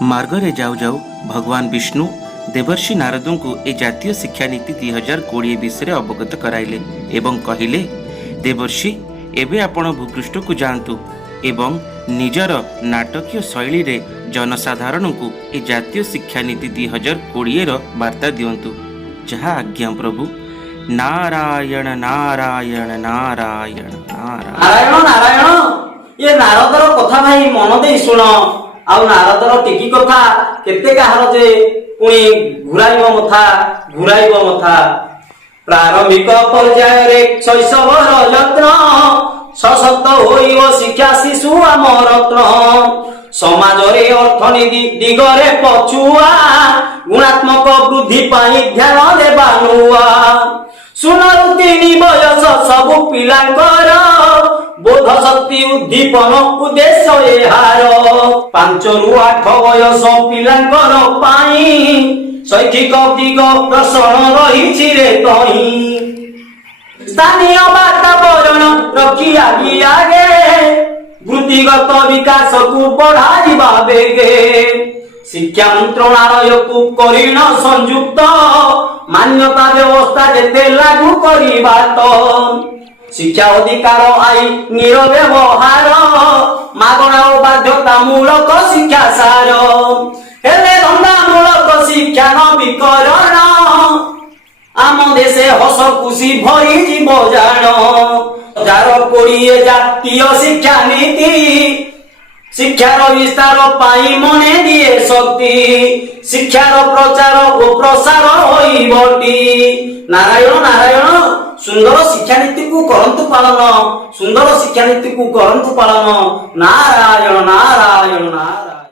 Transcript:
मार्गरे जाऊ जाऊ भगवान विष्णु देवर्षि नारदों को ए जातीय शिक्षा नीति 2020 विषय अवगत कराइले एवं कहिले, देवर्षि एबे आपण भूपृष्ठ को जातु एवं निजर नाटकीय शैली रे जनसाधारण को ए जातीय शिक्षा नीति 2020 वार्ता दियंतु। जहा आज्ञा प्रभु। नारायण नारायण नारायण नारायण नारायण नारायण ये नारदर कथा भाई मन दे शुण। आउ नारदर टिकी कथा केते काहर जे पुणी घुराइब मथा प्रारंभिक पर्याय रे शैशवर यत्न सशक्त होइब शिक्षा शिशु आम रत्न। समाज रे अर्थनीति दिगरे पछुआ गुणात्मक वृद्धि पाई ध्यान देबा नुआ। सुनरु तीनी बयस सबु पिलांकर बोध शक्ति उद्दीपन उद्देश्य एहार। 5 रु 8 बयस पिलांकर पाई शैक्षिक दिग प्रसरण रही रे तही। स्थानीय वातावरण रखी आगे वृत्तिगत विकास को बढ़ाइबा बेगे। शिक्षा मंत्रणालय को करीन संयुक्त मान्यता व्यवस्था जेते लागू करिबा तो शिक्षा अधिकार आई निरव्यवहार मागणा और बाध्यतामूलक शिक्षा सार। हेले धंदामूलक शिक्षा नवीकरण आम देशे हस खुशी भरी जीव जान। 2020 जातीय शिक्षा नीति शिक्षार विस्तार पाई मने दिए शक्ति। शिक्षार प्रचार और प्रसार होइबटी। नारायण नारायण सुंदर शिक्षा नीति को करंतु पालन। सुंदर शिक्षा नीति को करंतु पालन। नारायण नारायण नारायण।